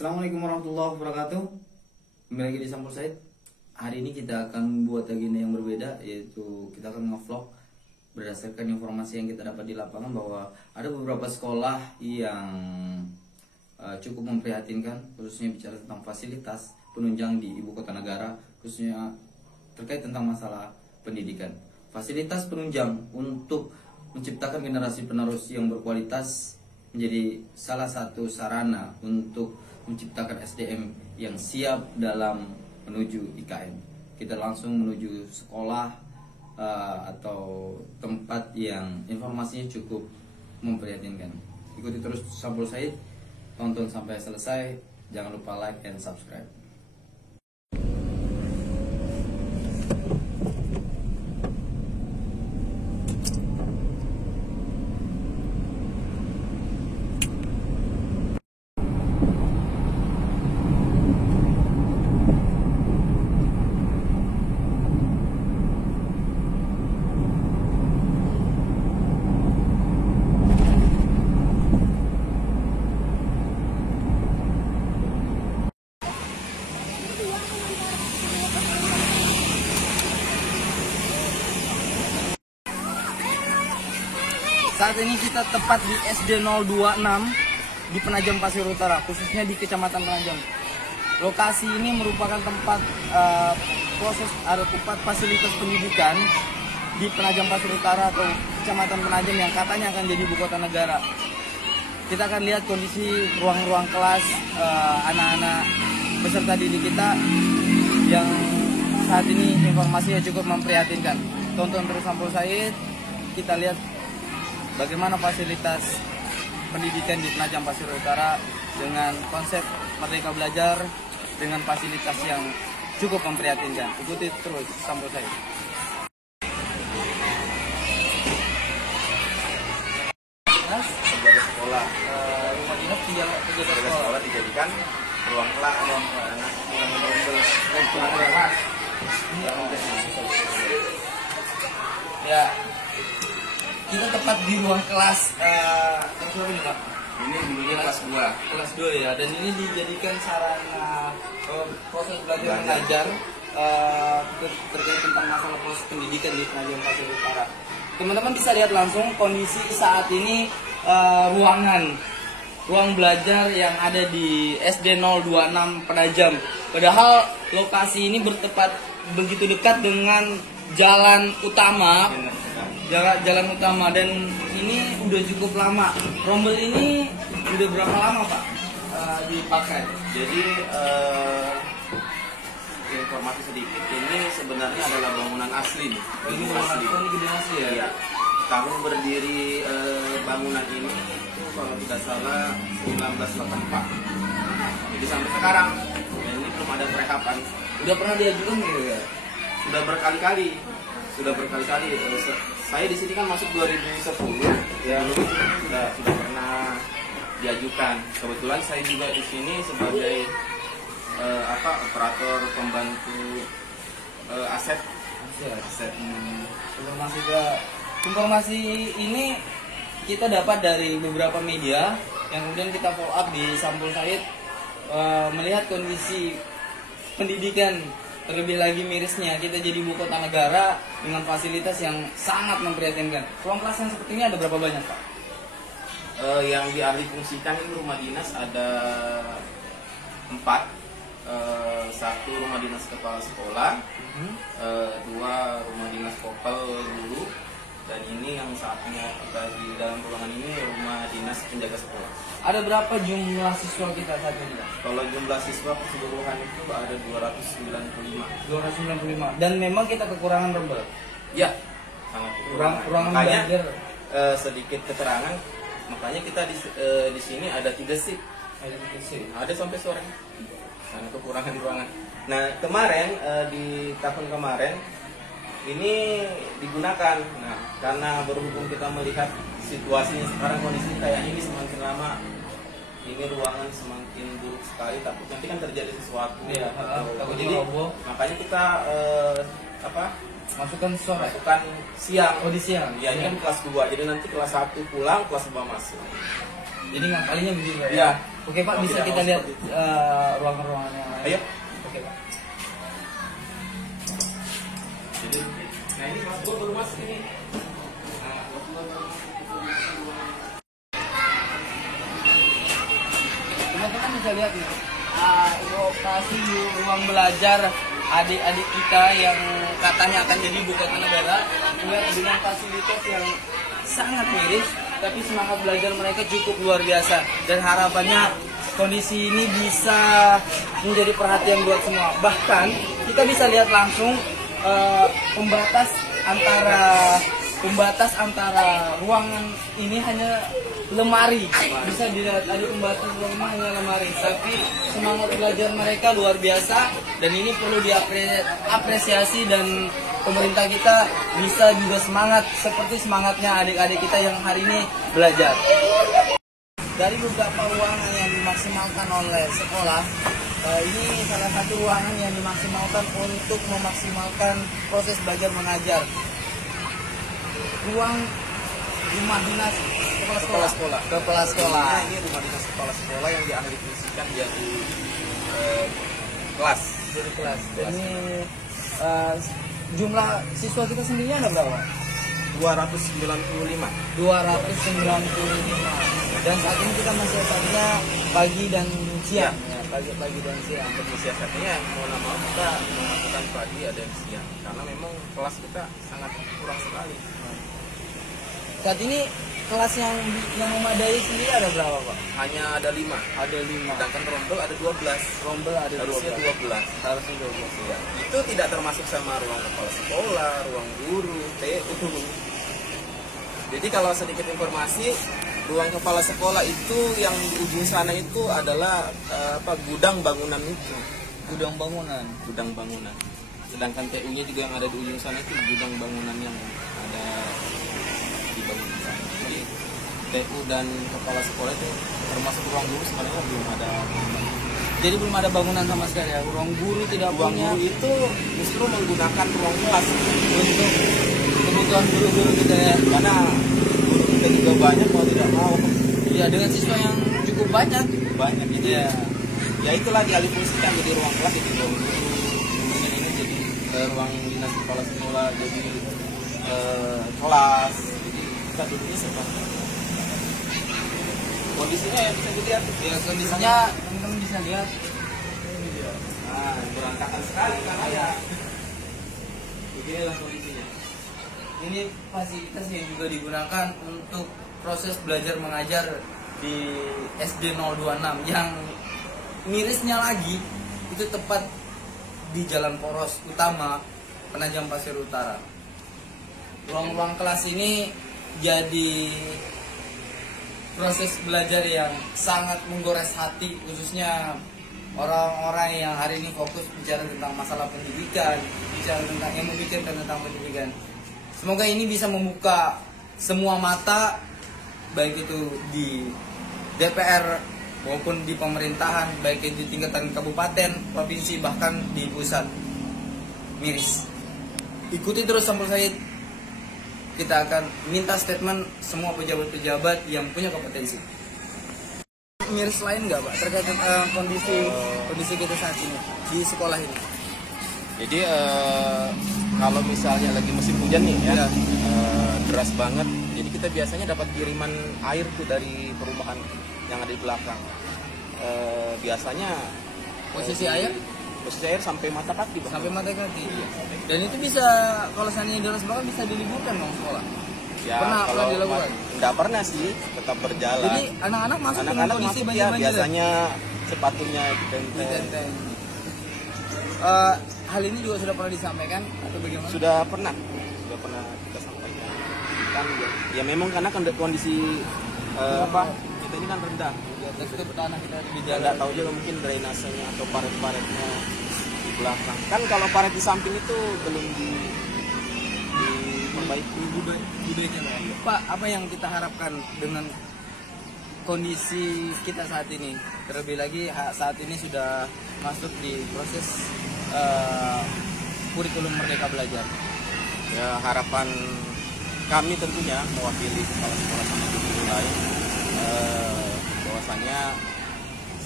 Assalamualaikum warahmatullahi wabarakatuh. Kembali lagi di Sampul Said. Hari ini kita akan buat agenda yang berbeda, yaitu kita akan nge-vlog berdasarkan informasi yang kita dapat di lapangan bahwa ada beberapa sekolah yang cukup memprihatinkan, khususnya bicara tentang fasilitas penunjang di ibu kota negara, khususnya terkait tentang masalah pendidikan. Fasilitas penunjang untuk menciptakan generasi penerus yang berkualitas menjadi salah satu sarana untuk menciptakan SDM yang siap dalam menuju IKN. Kita langsung menuju sekolah atau tempat yang informasinya cukup memprihatinkan. Ikuti terus Sampul Said, tonton sampai selesai, jangan lupa like and subscribe. Saat ini kita tepat di SD 026 di Penajam Pasir Utara, khususnya di Kecamatan Penajam. Lokasi ini merupakan tempat tempat fasilitas pendidikan di Penajam Pasir Utara atau Kecamatan Penajam yang katanya akan jadi ibu kota negara. Kita akan lihat kondisi ruang-ruang kelas anak-anak peserta didik kita yang saat ini informasinya cukup memprihatinkan. Tonton terus Sampul Said, kita lihat bagaimana fasilitas pendidikan di Penajam Pasir Utara dengan konsep Merdeka Belajar dengan fasilitas yang cukup memprihatinkan. Ikuti terus Sampul Said. Penjaga sekolah, Rumah dinas penjaga sekolah dijadikan ruang kelas, ruang anak ya. Kita tepat di ruang kelas kelas berapa nih Pak? Ini dulunya kelas 2. Kelas 2 ya, dan ini dijadikan sarana proses belajar mengajar terkait tentang masalah proses pendidikan di Penajam Pasir Utara. Teman-teman bisa lihat langsung kondisi saat ini ruang belajar yang ada di SD 026 Penajam. Padahal lokasi ini bertepat begitu dekat dengan jalan utama. Jalan utama, dan ini udah cukup lama. Rombel ini udah berapa lama Pak dipakai? Jadi informasi sedikit, ini sebenarnya adalah bangunan asli. Ini gedung asli ya? Iya. Tahun berdiri bangunan ini itu kalau tidak salah 1984. Jadi sampai sekarang dan ini belum ada perehapan. Udah pernah diajukan gitu ya? Sudah berkali-kali. Saya di sini kan masuk 2010 ya, sudah pernah diajukan. Kebetulan saya juga di sini sebagai operator pembantu aset. Informasi ini kita dapat dari beberapa media yang kemudian kita follow up di Sampul Said, melihat kondisi pendidikan. Terlebih lagi mirisnya kita jadi ibu kota negara dengan fasilitas yang sangat memprihatinkan. Ruang kelas yang seperti ini ada berapa banyak Pak? Yang dialih fungsikan ini rumah dinas ada 4. 1 rumah dinas kepala sekolah, 2 rumah dinas kopel guru, dan ini yang saatnya kita di dalam ruangan ini rumah dinas penjaga sekolah. Ada berapa jumlah siswa kita saat ini Pak? Kalau jumlah siswa keseluruhan itu ada 295. Dan memang kita kekurangan rombel. Ya, sangat kurang. Ruangan Makanya belajar. sedikit keterangan, makanya kita di sini ada 3 shift. Ada sampai sore. Karena kekurangan ruangan. Nah, kemarin di tahun kemarin ini digunakan. Nah, karena berhubung kita melihat situasinya sekarang, kondisi kayak ini semakin lama ini ruangan semakin buruk sekali, takut nanti kan terjadi sesuatu. Iya, Jadi makanya kita masukkan sore, masukkan siang. Oh, di siang. Ya, ini kan kelas 2. Jadi nanti kelas 1 pulang, kelas 2 masuk. Jadi ngakalinya begitu Ya, Oke Pak, bisa kita lihat ruangan-ruangan yang lain? Ayo. Oke Pak. Jadi, nah ini Mas Gua baru masuk ini. Teman-teman bisa lihat nih, lokasi ruang belajar adik-adik kita yang katanya akan jadi ibu kota negara, lihat dengan fasilitas yang sangat miris, tapi semangat belajar mereka cukup luar biasa, dan harapannya kondisi ini bisa menjadi perhatian buat semua. Bahkan kita bisa lihat langsung pembatas antara ruangan ini hanya lemari. Bisa dilihat ada pembatas ruangan hanya lemari, tapi semangat belajar mereka luar biasa, dan ini perlu diapresiasi, dan pemerintah kita bisa juga semangat seperti semangatnya adik-adik kita yang hari ini belajar. Dari beberapa ruangan yang dimaksimalkan oleh sekolah, ini salah satu ruangan yang dimaksimalkan untuk memaksimalkan proses belajar mengajar. Ruang rumah dinas kepala sekolah. Nah, ini rumah dinas kepala sekolah yang diahli fungsikan jadi kelas. Jadi kelas. Ini jumlah siswa kita sendiri ada berapa? 295. Dan saat ini kita masih saatnya pagi dan siang. Ya, pagi dan siang. Untuk mensiasatinya mau nggak mau kita melakukan pagi ada yang siang karena memang kelas kita sangat kurang sekali. Saat ini kelas yang memadai sendiri ada berapa Pak? Hanya ada 5. Ada 5. Sedangkan rombel ada 12. Rombel ada Harusnya 12. Harusnya 12. Ya. Itu tidak termasuk sama ruang kepala sekolah, ruang guru, TU. Jadi kalau sedikit informasi, ruang kepala sekolah itu yang di ujung sana itu adalah gudang bangunan itu. Gudang bangunan. Gudang bangunan. Sedangkan TU-nya juga yang ada di ujung sana itu gudang bangunan yang ada di bangunan sana. Jadi TU dan kepala sekolah itu termasuk ruang guru sebenarnya belum ada. Jadi belum ada bangunan sama sekali ya. Ruang guru tidak Ruang punya. guru itu justru menggunakan ruang kelas Untuk kebutuhan guru-guru kita ya. karena guru kita juga banyak mau tidak mau. Ya, dengan siswa yang cukup banyak. Jadi Ya. ya itulah dialihfungsikan jadi ruang kelas, jadi ruang guru, kemudian ini jadi ruang dinas kepala sekolah, jadi kelas, jadi kita duduknya seperti kondisinya ya bisa dilihat Ya, kondisinya teman-teman bisa lihat. nah berantakan sekali karena ya beginilah kondisinya. Ini fasilitas yang juga digunakan untuk proses belajar mengajar di SD 026, yang mirisnya lagi itu tepat di Jalan Poros Utama, Penajam Pasir Utara. Ruang-ruang kelas ini jadi proses belajar yang sangat menggores hati, khususnya orang-orang yang hari ini fokus bicara tentang masalah pendidikan, bicara tentang yang memikirkan tentang pendidikan. Semoga ini bisa membuka semua mata, baik itu di DPR maupun di pemerintahan, baik itu di tingkatan kabupaten, provinsi, bahkan di pusat. Miris. Ikuti terus Sampul Said. Kita akan minta statement semua pejabat-pejabat yang punya kompetensi. Miris lain nggak Pak terkait kondisi kita saat ini di sekolah ini? Jadi kalau misalnya lagi musim hujan nih ya, deras banget. Jadi kita biasanya dapat kiriman air tuh dari perumahan yang ada di belakang. Biasanya Posisi air sampai mata kaki bahkan. sampai mata kaki. Dan itu bisa, kalau seandainya deras banget, bisa diliburkan dong sekolah. Ya, Pernah dilakukan? Enggak pernah sih, tetap berjalan. Jadi anak-anak masuk dengan Anak-anak kondisi masuk ya banjir-banjir. biasanya sepatunya ditenteng. Ditenteng. Hal ini juga sudah pernah disampaikan atau bagaimana? Sudah pernah kita sampaikan. Kan ya memang karena kondisi kita ini kan rendah. Tersebut tanah kita di Dia nggak tahu juga mungkin drainasenya atau paret-paretnya di belakang. Kan kalau paret di samping itu belum diperbaiki budayanya. Pak, apa yang kita harapkan dengan kondisi kita saat ini? Terlebih lagi saat ini sudah masuk di proses kurikulum Merdeka Belajar. Ya, harapan kami tentunya mewakili kepala sekolah sama guru lain bahwasanya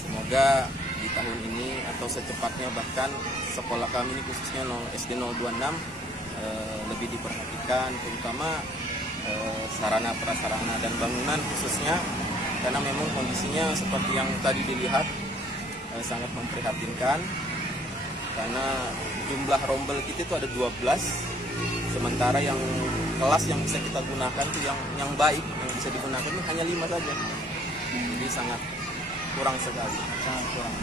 Semoga di tahun ini atau secepatnya bahkan sekolah kami ini khususnya SD 026 lebih diperhatikan, terutama sarana prasarana dan bangunan khususnya, karena memang kondisinya seperti yang tadi dilihat sangat memprihatinkan, karena jumlah rombel kita itu ada 12, sementara yang kelas yang bisa kita gunakan itu yang baik yang bisa digunakan itu hanya 5 saja. Jadi sangat kurang sekali. Sangat kurang.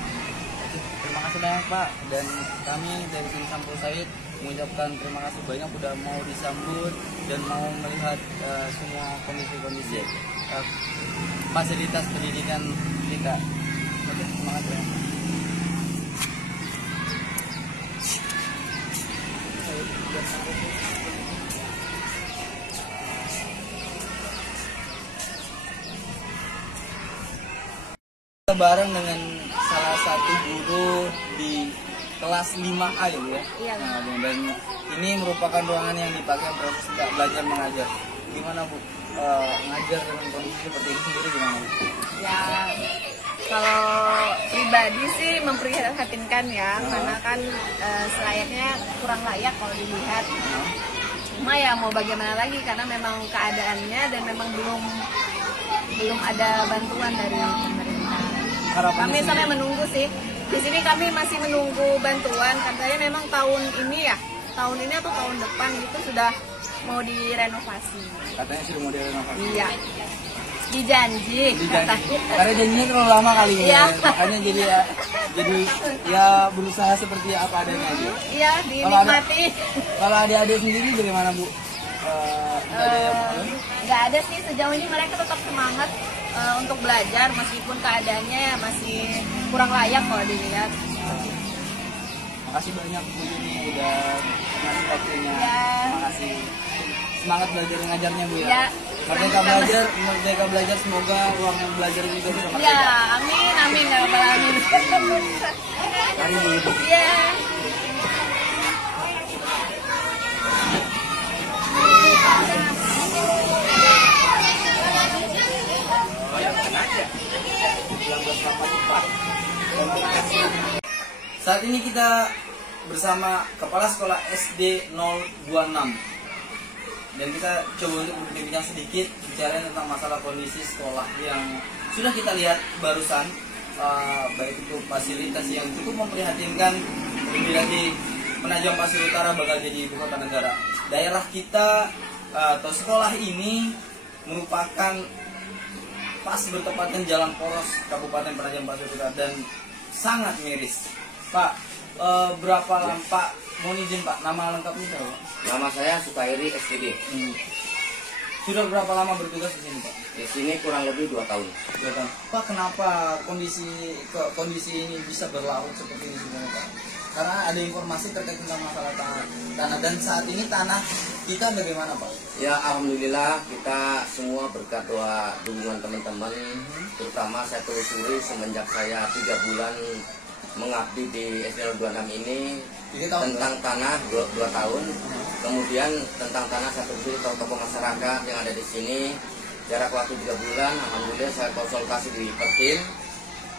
Terima kasih banyak Pak, dan kami dari tim Sampul Said mengucapkan terima kasih banyak sudah mau disambut dan mau melihat semua kondisi-kondisi fasilitas pendidikan kita. Oke, terima kasih banyak. Bareng dengan salah satu guru di kelas 5A ya Bu ya? Iya. Nah, dan ini merupakan ruangan yang dipakai proses belajar mengajar. Gimana Bu? Ngajar dengan kondisi seperti ini sendiri gimana Bu? Ya, kalau pribadi sih memprihatinkan ya, karena kan selayaknya kurang layak kalau dilihat. Cuma ya mau bagaimana lagi, karena memang keadaannya dan memang belum ada bantuan dari pemerintah. Kami sampai menunggu sih. Di sini kami masih menunggu bantuan. Katanya memang tahun ini atau tahun depan itu sudah mau direnovasi. Katanya sudah mau direnovasi. Iya. Dijanji. Karena janjinya terlalu lama kali ya. Iya. Makanya jadi berusaha seperti apa adanya aja. Iya, dinikmati. Kalau adik-adik sendiri bagaimana Bu? Nggak ada sih, sejauh ini mereka tetap semangat untuk belajar meskipun keadaannya masih kurang layak kalau dilihat. Makasih banyak Bu Juni udah ngasih waktunya. Ya. Makasih. Semangat belajar ngajarnya Bu ya. Ya. Merdeka belajar, semoga ruang yang belajar juga bisa merdeka. Ya, amin ya rabbal alamin. Mari Bu. Iya. Saat ini kita bersama Kepala Sekolah SD 026 dan kita coba untuk berbincang sedikit bicara tentang masalah kondisi sekolah yang sudah kita lihat barusan, baik itu fasilitas yang cukup memprihatinkan, lebih lagi Penajam Pasir Utara bakal jadi ibu kota negara. Daerah kita atau sekolah ini merupakan pas bertepatan jalan poros Kabupaten Penajam Pasir Utara dan sangat miris. Pak, berapa lama Pak? Mohon izin Pak, nama lengkapnya siapa? Nama saya Sukairi STD. Sudah berapa lama bertugas di sini Pak? Di sini kurang lebih 2 tahun. 2 tahun. Pak, kenapa kondisi ini bisa berlarut seperti ini sebenarnya Pak? Karena ada informasi terkait tentang masalah tanah dan saat ini tanah kita bagaimana Pak? Ya alhamdulillah kita semua berkat doa dukungan teman-teman, terutama saya telusuri semenjak saya 3 bulan mengabdi di SD 26 ini tentang tanah 2 tahun, kemudian tentang tanah saya telusuri tokoh masyarakat yang ada di sini jarak waktu 3 bulan. Alhamdulillah saya konsultasi di Pertim,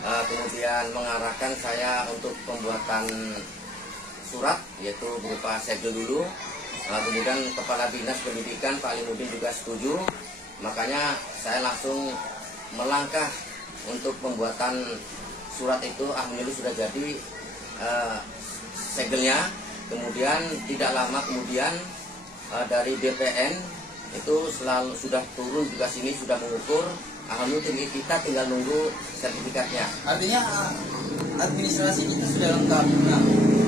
kemudian mengarahkan saya untuk pembuatan surat yaitu berupa segel dulu. Kemudian Kepala Dinas Pendidikan Pak Alimuddin juga setuju, makanya saya langsung melangkah untuk pembuatan surat itu. Alhamdulillah sudah jadi segelnya. Kemudian tidak lama kemudian dari BPN itu selalu sudah turun juga sini sudah mengukur. Alhamdulillah kita tinggal nunggu sertifikatnya. Artinya administrasi kita sudah lengkap.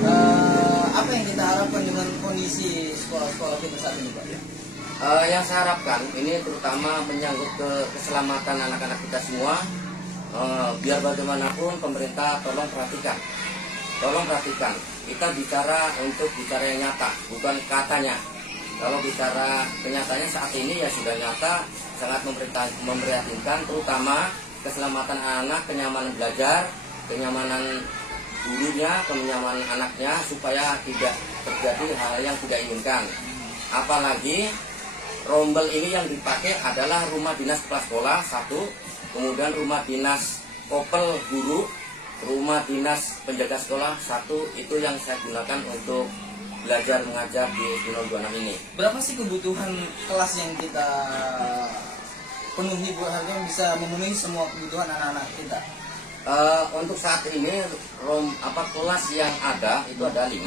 Nah, apa yang kita harapkan dengan kondisi sekolah-sekolah kita saat ini Pak? Yang saya harapkan ini terutama menyangkut keselamatan anak-anak kita semua. Biar bagaimanapun pemerintah tolong perhatikan. Kita bicara untuk bicara yang nyata, bukan katanya. Kalau bicara kenyataannya saat ini ya sudah nyata, sangat memprihatinkan, terutama keselamatan anak, kenyamanan belajar, kenyamanan gurunya, kenyamanan anaknya, supaya tidak terjadi hal yang tidak inginkan. Apalagi rombel ini yang dipakai adalah rumah dinas kepala sekolah 1, kemudian rumah dinas kopel guru rumah dinas penjaga sekolah 1 itu yang saya gunakan untuk belajar mengajar di SD 026 ini. Berapa sih kebutuhan kelas yang kita penuhi buat harga bisa memenuhi semua kebutuhan anak-anak kita? Untuk saat ini kelas yang ada itu ada 5.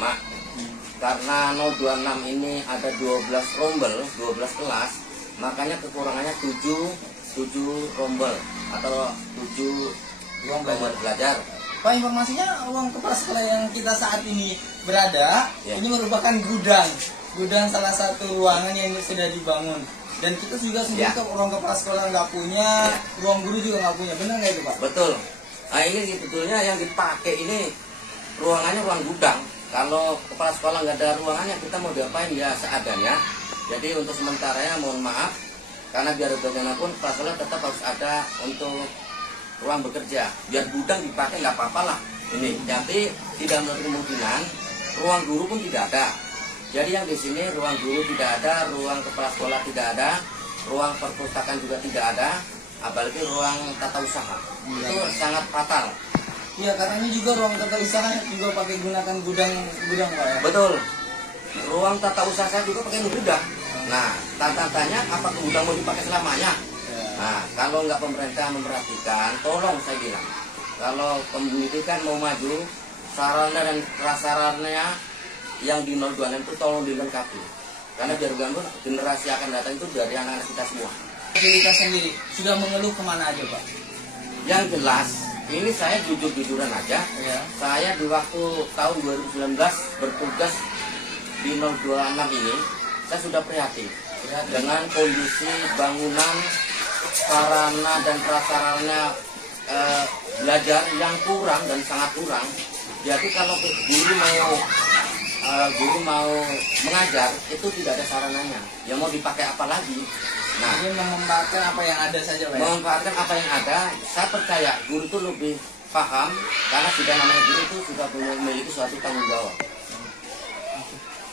Karena 026 ini ada 12 rombel, 12 kelas, makanya kekurangannya 7 rombel atau 7 ruang belajar. Pak, informasinya ruang kepala sekolah yang kita saat ini berada, Ya. ini merupakan gudang salah satu ruangan yang sudah dibangun. Dan kita juga sendiri Ya. ke ruang kepala sekolah nggak punya, ruang guru juga nggak punya, benar nggak itu Pak? Betul. Nah, ini sebetulnya yang dipakai ini ruangannya ruang gudang. Kalau kepala sekolah nggak ada ruangannya, kita mau diapain ya seadanya. Jadi untuk sementaranya mohon maaf, karena biar bagaimanapun kepala sekolah tetap harus ada untuk ruang bekerja. Biar gudang dipakai nggak apa-apa lah. Ini, tapi tidak menutup kemungkinan ruang guru pun tidak ada. Jadi yang di sini ruang guru tidak ada, ruang kepala sekolah tidak ada, ruang perpustakaan juga tidak ada, apalagi ruang tata usaha. Itu sangat fatal. Iya, karena ini juga ruang tata usaha juga pakai gunakan gudang Pak ya. Betul. Ruang tata usaha saya juga pakai gudang. Nah, tanya apa ke gudang mau dipakai selamanya? Nah, kalau nggak pemerintah memperhatikan, tolong saya bilang, kalau pendidikan mau maju, sarana dan prasarananya yang di 026 itu tolong dilengkapi. Karena biar ganggu generasi akan datang itu dari anak-anak kita semua. Fasilitas sendiri sudah mengeluh kemana aja Pak? Yang jelas, ini saya jujur-jujuran aja. Ya. Saya di waktu tahun 2019 bertugas di 026 ini, saya sudah prihatin dengan kondisi bangunan, sarana dan prasarana belajar yang kurang dan sangat kurang. Jadi kalau guru mau mengajar itu tidak ada sarananya. Ya mau dipakai apa lagi? Nah, Jadi memanfaatkan apa yang ada saja Pak ya? memanfaatkan apa yang ada. Saya percaya guru itu lebih paham karena sudah namanya guru itu sudah memiliki suatu tanggung jawab.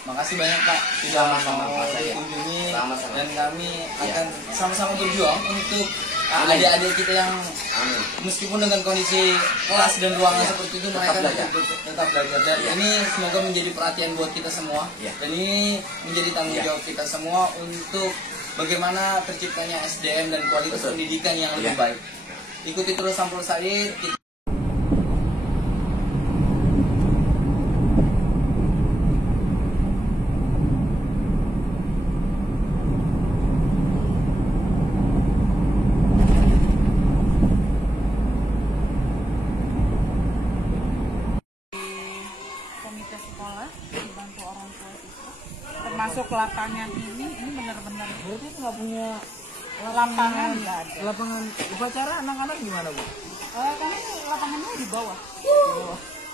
Makasih banyak Pak sudah Sama-sama, mau Mas Saya. dikunjungi Sama-sama. dan kami Ya. akan sama-sama berjuang untuk Amin. adik-adik kita yang Amin. meskipun dengan kondisi kelas dan ruangan Ya. seperti itu Tetap mereka belajar. tetap belajar dan Ya. ini semoga menjadi perhatian buat kita semua Ya. dan ini menjadi tanggung Ya. jawab kita semua untuk bagaimana terciptanya SDM dan kualitas Betul. pendidikan yang lebih Ya. baik. Ikuti terus Sampul Said. Komite sekolah dibantu orang tua siswa termasuk lapangan ini benar-benar Berarti nggak punya lapangan nggak ada. lapangan upacara anak-anak gimana Bu? Karena lapangannya di bawah.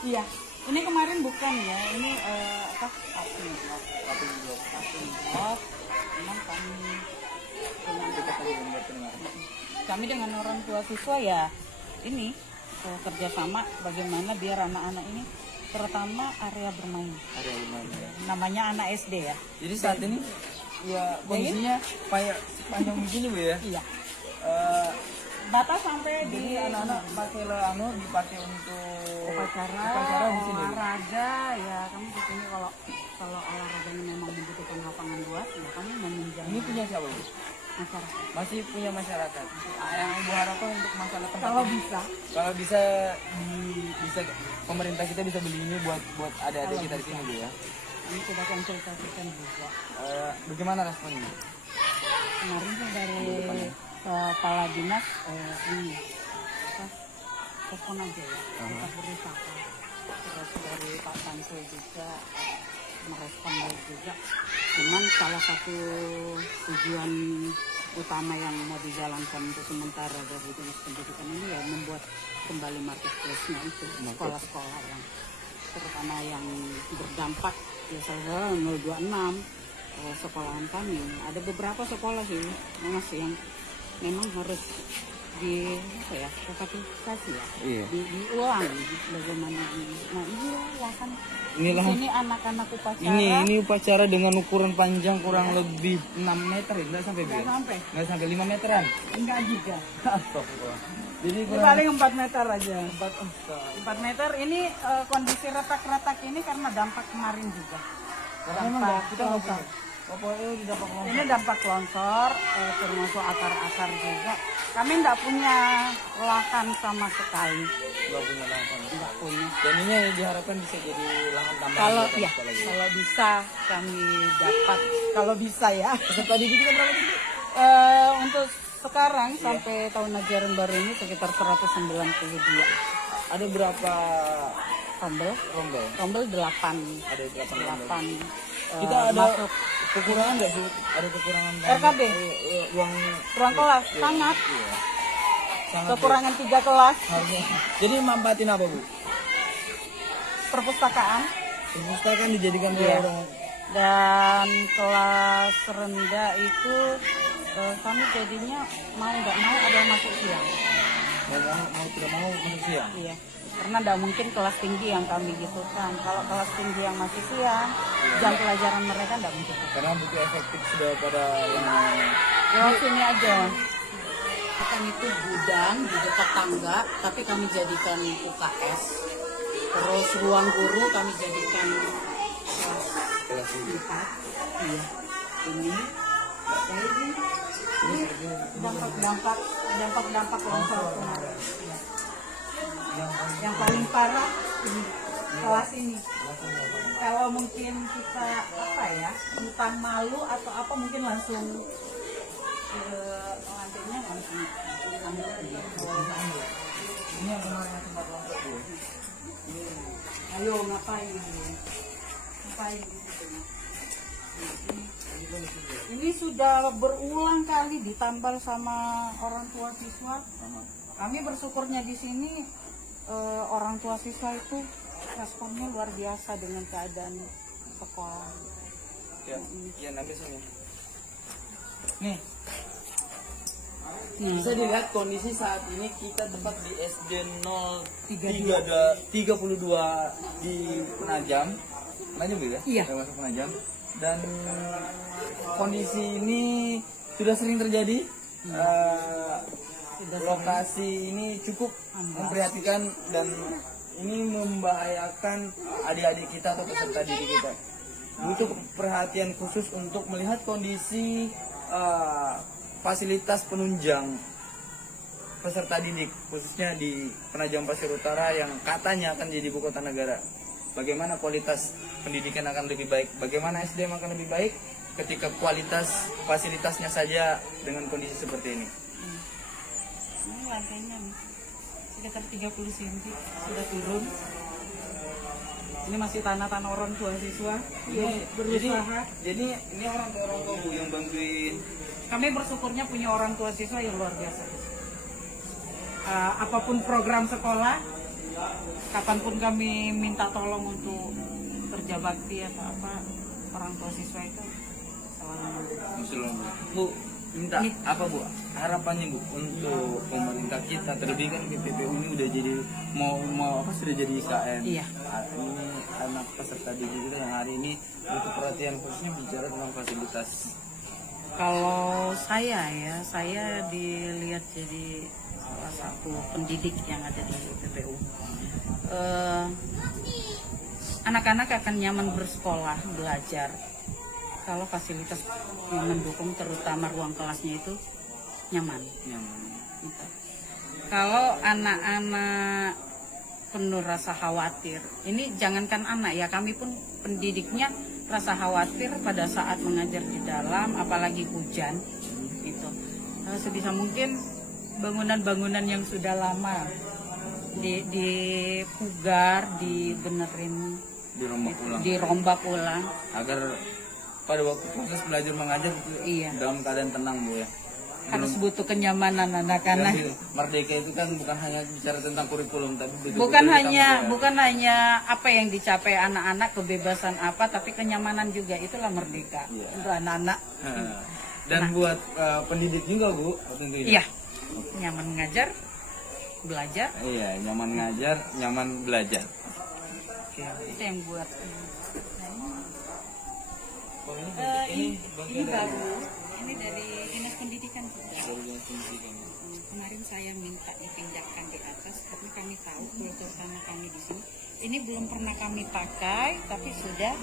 Iya, ini kemarin bukan ya, ini passing block. Memang kami dengan orang tua siswa ya ini kerjasama bagaimana biar anak-anak ini terutama area bermain. Namanya anak SD ya. Jadi saat ini ya kondisinya panjang begini Bu ya. Iya. Batas sampai di Anak-anak pakai dipakai untuk upacara di sini. Bu. olahraga ya kami di sini kalau olahraganya memang membutuhkan lapangan luas ya kami meminjam Ini punya siapa Bu? masyarakat Masih punya masyarakat. Yang Ibu harapkan untuk masalah tempat kalau ini, bisa kalau bisa bisa pemerintah kita bisa beli ini buat adik-adik kita di sini Bu ya. kami sudah konsultasikan juga Bagaimana responnya? kemarin tuh dari kepala dinas ini telepon aja ya kita berusaha terus dari Pak Tansul juga merespon baik juga cuman salah satu tujuan utama yang mau dijalankan untuk sementara dari dinas pendidikan ini ya membuat kembali marketplace-nya itu sekolah-sekolah yang terutama yang berdampak ya salah 026 sekolahan kami ada beberapa sekolah sih mas yang memang harus di apa ya revitalisasi ya Iya. diulang bagaimana ini nah ini lahan Inilah di sini anak-anak upacara ini upacara dengan ukuran panjang kurang lebih 6 meter ya, enggak sampai Bu. nggak sampai Enggak sampai 5 meteran. enggak juga Astagfirullah. Jadi Ini paling 4 meter aja. 4 meter ini kondisi retak-retak ini karena dampak kemarin juga. Dampak longsor. Ini dampak longsor, termasuk akar-akar juga. Kami tidak punya lahan sama sekali. Nggak punya. Dan ini diharapkan bisa jadi lahan tambahan. Kalau buat ya, kita lagi. kalau bisa kami dapat, kalau bisa ya. Peserta didiknya berapa sih? Untuk sekarang sampai tahun ajaran baru ini sekitar 192. Ada berapa Tombol, rombel? tombol 8. Ada 8 rombel. 8. Kita ada masuk kekurangan nggak sih? Ada kekurangan RKB? uang ruang kelas, sangat. Iya. Sangat Kekurangan 3 kelas, harusnya. Jadi mampatin apa Bu? perpustakaan, Perpustakaan dijadikan Iya. ruang. dan kelas rendah itu kami jadinya mau nggak mau ada masuk siang. Mau tidak mau masuk siang. Iya. Karena tidak mungkin kelas tinggi yang kami gitu kan. Kalau kelas tinggi yang masih siang, jam pelajaran mereka tidak mungkin. Karena butuh efektif sudah pada yang Lewat sini aja. Kan itu gudang di dekat tangga, tapi kami jadikan UKS. Terus ruang guru kami jadikan kelas ini. 4. Iya. Ini. Ini dampak longsor kemarin. Iya. Yang paling parah ini kelas ini. Kalau mungkin kita apa ya, entah malu atau apa mungkin langsung pengantinnya langsung ambil aja. Ini yang kemarin tempat longsor Bu. Ayo ngapain ini? Ngapain di situ? Ini sudah berulang kali ditambal sama orang tua siswa. Kami bersyukurnya di sini orang tua siswa itu responnya luar biasa dengan keadaan sekolah. Ya, ya nanti sini. Nih, Hmm. bisa dilihat kondisi saat ini kita tepat di SD 32 di Penajam. Penajam ya? Iya. Saya masuk Penajam. Dan kondisi ini sudah sering terjadi. Lokasi ini cukup memprihatinkan dan ini membahayakan adik-adik kita atau peserta didik kita. Butuh perhatian khusus untuk melihat kondisi fasilitas penunjang peserta didik, khususnya di Penajam Pasir Utara yang katanya akan jadi ibu kota negara. Bagaimana kualitas pendidikan akan lebih baik, bagaimana SDM akan lebih baik ketika kualitas fasilitasnya saja dengan kondisi seperti ini. Ini lantainya nih, sekitar 30 cm sudah turun. Ini masih tanah-tanah orang tua siswa yang berusaha. Jadi ini orang tua Bu yang bantuin. Kami bersyukurnya punya orang tua siswa yang luar biasa. Apapun program sekolah, kapanpun kami minta tolong untuk kerja bakti atau apa, orang tua siswa itu selalu Bu, minta apa Bu? Harapannya Bu untuk pemerintah kita, terlebih kan PPU ini udah jadi mau apa sudah jadi IKN. Iya. Ini anak peserta didik kita yang hari ini butuh perhatian khususnya bicara tentang fasilitas. Kalau saya ya, saya dilihat jadi salah satu pendidik yang ada di PPU. Anak-anak akan nyaman bersekolah, belajar. Kalau fasilitas yang mendukung, terutama ruang kelasnya itu nyaman. Gitu. Kalau anak-anak penuh rasa khawatir, ini jangankan anak ya, kami pun pendidiknya rasa khawatir pada saat mengajar di dalam, apalagi hujan itu. Sebisa mungkin bangunan-bangunan yang sudah lama dipugar, dibenerin, dirombak ulang Agar pada waktu proses belajar mengajar Iya. dalam keadaan tenang Bu ya. harus butuh kenyamanan anak-anak. Jadi, Merdeka itu kan bukan hanya bicara tentang kurikulum, tapi betul-betul Bukan kita hanya apa yang dicapai anak-anak, kebebasan apa, tapi kenyamanan juga, itulah merdeka untuk anak-anak. Dan buat pendidik juga Bu, tentunya. Iya, nyaman ngajar, belajar, Iya, nyaman ngajar, nyaman belajar. itu yang buat. Ini Ini baru, ini dari dinas pendidikan. kemarin saya minta dipindahkan di atas karena kami tahu kultur tanah kami di sini. Ini belum pernah kami pakai, tapi sudah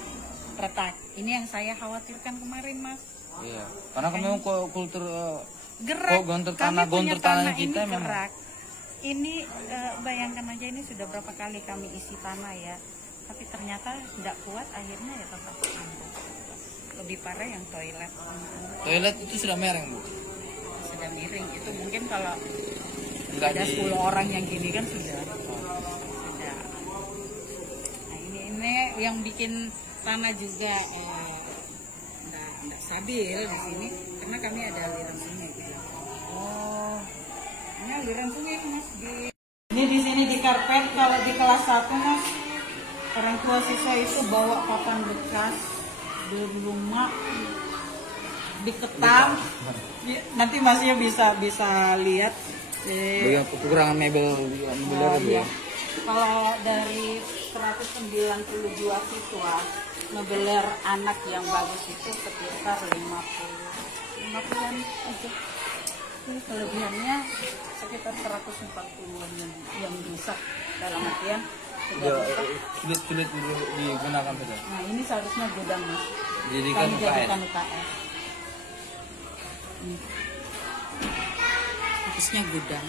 retak. Ini yang saya khawatirkan kemarin, Mas. Iya. Karena kami memang kultur Gerak. gontor Kami tanah, punya gontor tanah tanah ini kita memang. gerak. Ini bayangkan aja, ini sudah berapa kali kami isi tanah ya. Tapi ternyata tidak kuat, akhirnya ya tetap ambruk. Lebih parah yang toilet. Toilet itu sudah mereng, Bu. Sudah miring. Itu mungkin kalau Enggak ada di 10 orang yang gini kan sudah. Nah ini yang bikin tanah juga enggak stabil di sini karena kami ada aliran sungai. Oh, ini aliran sungai Mas Ini di sini di karpet. Kalau di kelas 1 Mas, orang tua siswa itu bawa papan bekas di rumah diketam. Nanti Masnya bisa lihat. Bagaimana kekurangan mebel Iya. Kalau dari 192 siswa, mebeler anak yang bagus itu sekitar 50-an aja. Jadi kelebihannya sekitar 140-an yang rusak dalam artian sudah rusak. sulit digunakan saja. Nah ini seharusnya gudang Mas. Jadikan Kami UKS. jadikan UKS. Harusnya gudang.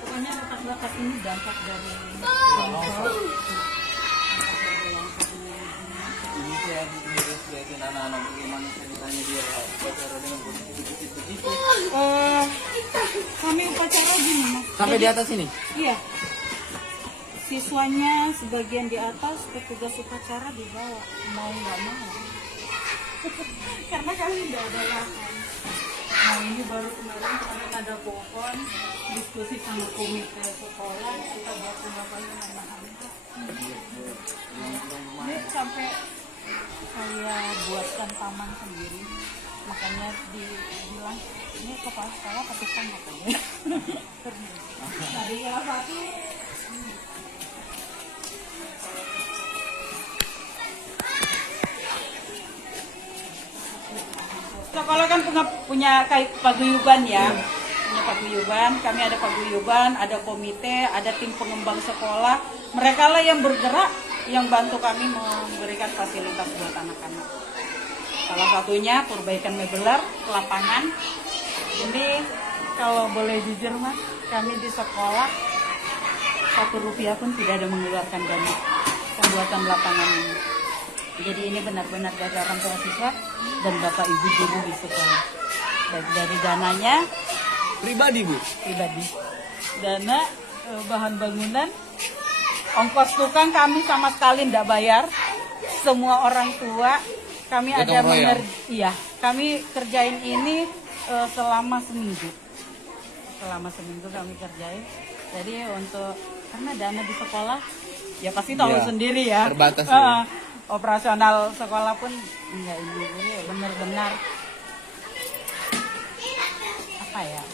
Pokoknya letak-letak ini dampak dari longsor. Ini saya mirip sebagai anak-anak bagaimana ceritanya dia upacara dengan kondisi begitu. Kami upacara gini Mas. Sampai di atas ini. Iya. Siswanya sebagian di atas, petugas upacara di bawah. Mau nggak mau. Karena kami tidak ada lahan. Nah ini baru kemarin ada pohon, diskusi sama komite sekolah, kita buat pembahasan anak-anak. Ini sampai saya buatkan taman sendiri, makanya dibilang ini kepala sekolah petikan katanya. Nah di salah satu sekolah kan punya paguyuban ya, punya paguyuban. Kami ada paguyuban, ada komite, ada tim pengembang sekolah. Mereka lah yang bergerak, yang bantu kami memberikan fasilitas buat anak-anak. Salah satunya perbaikan mebeler, lapangan. Ini kalau boleh jujur Mas, kami di sekolah Rp1 pun tidak ada mengeluarkan dana pembuatan lapangan ini. Jadi ini benar-benar dari orang tua siswa dan bapak ibu guru di sekolah. Baik dari dananya Pribadi, Bu. pribadi, dana bahan bangunan, ongkos tukang kami sama sekali tidak bayar. Semua orang tua kami ada iya, kami kerjain ini selama seminggu. Selama seminggu kami kerjain. Jadi untuk karena dana di sekolah ya pasti tahu sendiri ya. Terbatas. Operasional sekolah pun enggak ini benar-benar apa ya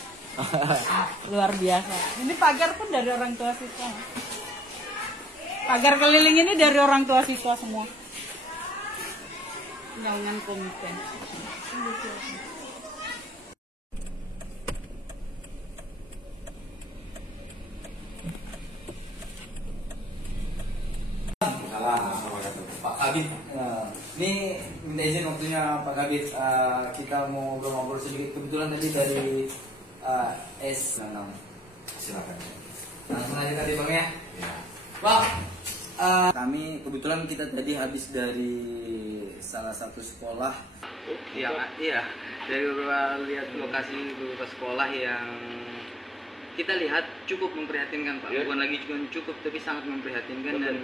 luar biasa. Ini pagar pun dari orang tua siswa. Pagar keliling ini dari orang tua siswa semua. Jangan komite. Pak Kabit, ini minta izin waktunya Pak Kabit, kita mau ngobrol-ngobrol sedikit. Kebetulan tadi dari S6. Silakan. Langsung aja tadi Bang ya. Bang, kami kebetulan kita tadi habis dari salah satu sekolah. Iya, dari lihat lokasi beberapa sekolah yang kita lihat cukup memprihatinkan Pak. Bukan lagi cukup, tapi sangat memprihatinkan dan